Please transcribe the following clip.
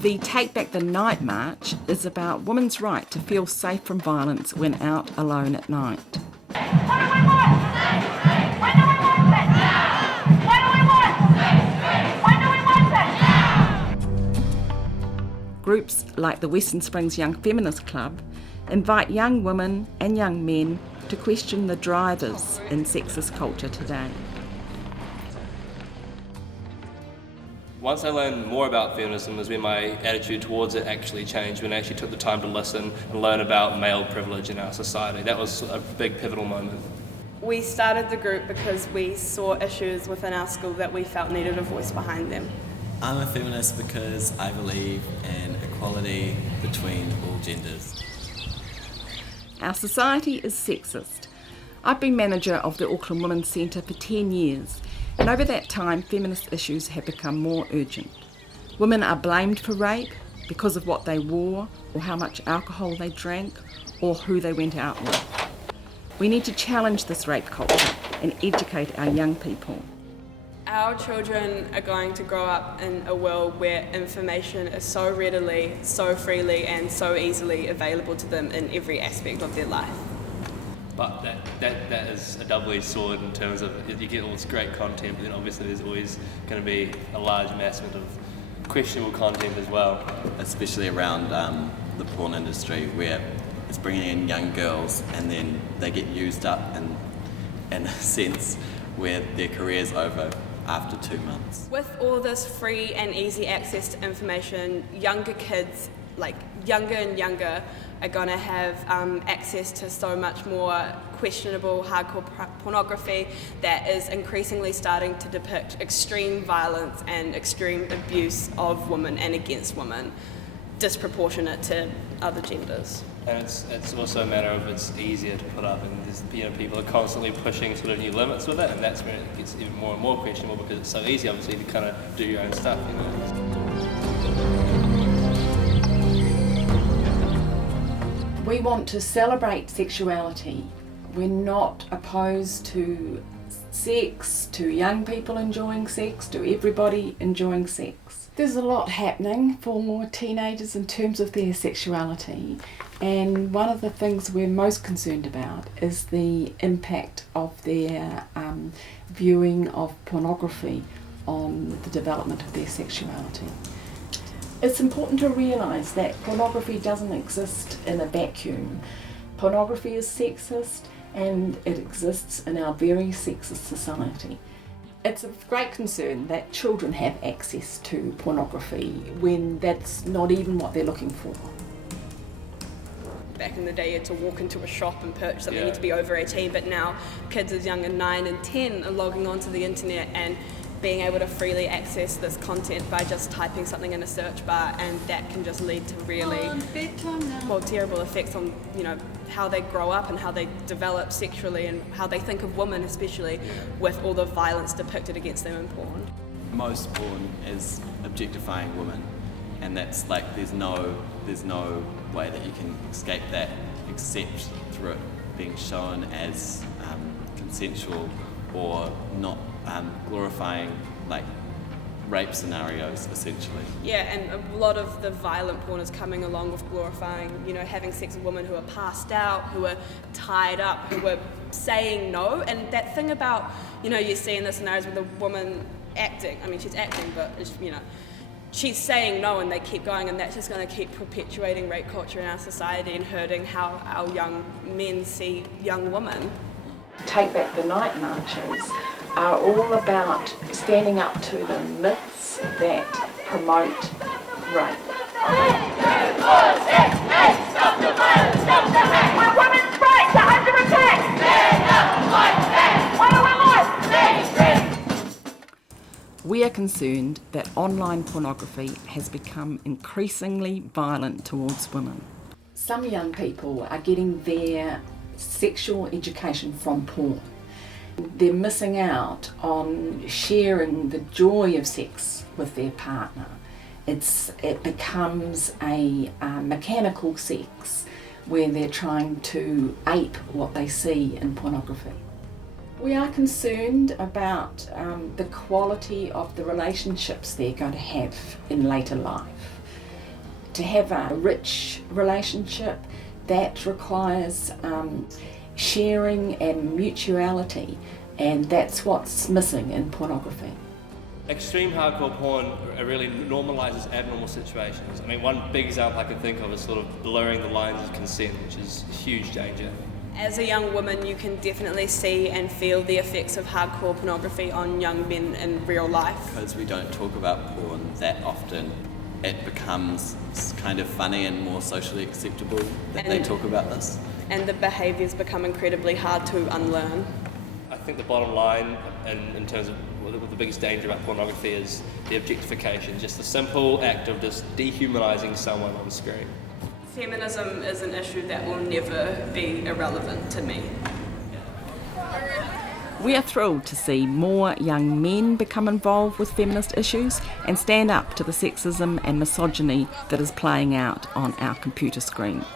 The Take Back the Night March is about women's right to feel safe from violence when out alone at night. Groups like the Western Springs Young Feminist Club invite young women and young men to question the drivers in sexist culture today. Once I learned more about feminism was when my attitude towards it actually changed, when I actually took the time to listen and learn about male privilege in our society. That was a big pivotal moment. We started the group because we saw issues within our school that we felt needed a voice behind them. I'm a feminist because I believe in equality between all genders. Our society is sexist. I've been manager of the Auckland Women's Centre for 10 years, and over that time feminist issues have become more urgent. Women are blamed for rape because of what they wore, or how much alcohol they drank, or who they went out with. We need to challenge this rape culture and educate our young people. Our children are going to grow up in a world where information is so readily, so freely and so easily available to them in every aspect of their life. But that is a double-edged sword in terms of you get all this great content, but then obviously there's always going to be a large massament of questionable content as well. Especially around the porn industry, where it's bringing in young girls and then they get used up in a sense where their career's over after 2 months. With all this free and easy access to information, younger kids, like younger and younger, are going to have access to so much more questionable, hardcore pornography that is increasingly starting to depict extreme violence and extreme abuse of women and against women, disproportionate to other genders. And it's also a matter of it's easier to put up, and there's, people are constantly pushing sort of new limits with it, and that's when it gets even more and more questionable because it's so easy, obviously, to kind of do your own stuff. We want to celebrate sexuality. We're not opposed to sex, to young people enjoying sex, to everybody enjoying sex. There's a lot happening for teenagers in terms of their sexuality, and one of the things we're most concerned about is the impact of their viewing of pornography on the development of their sexuality. It's important to realise that pornography doesn't exist in a vacuum. Pornography is sexist and it exists in our very sexist society. It's of great concern that children have access to pornography when that's not even what they're looking for. Back in the day, you had to walk into a shop and purchase something, you had to be over 18, but now kids as young as 9 and 10 are logging onto the internet and being able to freely access this content by just typing something in a search bar, and that can just lead to really terrible effects on how they grow up and how they develop sexually and how they think of women, especially with all the violence depicted against them in porn. Most porn is objectifying women, and that's like there's no way that you can escape that except through it being shown as consensual or not glorifying like rape scenarios essentially. Yeah, and a lot of the violent porn is coming along with glorifying, having sex with women who are passed out, who are tied up, who are saying no. And that thing about, you see in the scenarios with the woman acting, she's acting, but she's saying no and they keep going, and that's just going to keep perpetuating rape culture in our society and hurting how our young men see young women. Take Back the Night marches are all about standing up to the myths that promote rape. When women's rights are under attack! We are concerned that online pornography has become increasingly violent towards women. Some young people are getting their sexual education from porn. They're missing out on sharing the joy of sex with their partner. It becomes a mechanical sex where they're trying to ape what they see in pornography. We are concerned about the quality of the relationships they're going to have in later life. To have a rich relationship, that requires sharing and mutuality, and that's what's missing in pornography. Extreme hardcore porn really normalises abnormal situations. I mean, one big example I can think of is sort of blurring the lines of consent, which is a huge danger. As a young woman, you can definitely see and feel the effects of hardcore pornography on young men in real life. Because we don't talk about porn that often, it becomes kind of funny and more socially acceptable that they talk about this. And the behaviours become incredibly hard to unlearn. I think the bottom line in terms of what the biggest danger about pornography is the objectification, just the simple act of just dehumanising someone on screen. Feminism is an issue that will never be irrelevant to me. We are thrilled to see more young men become involved with feminist issues and stand up to the sexism and misogyny that is playing out on our computer screens.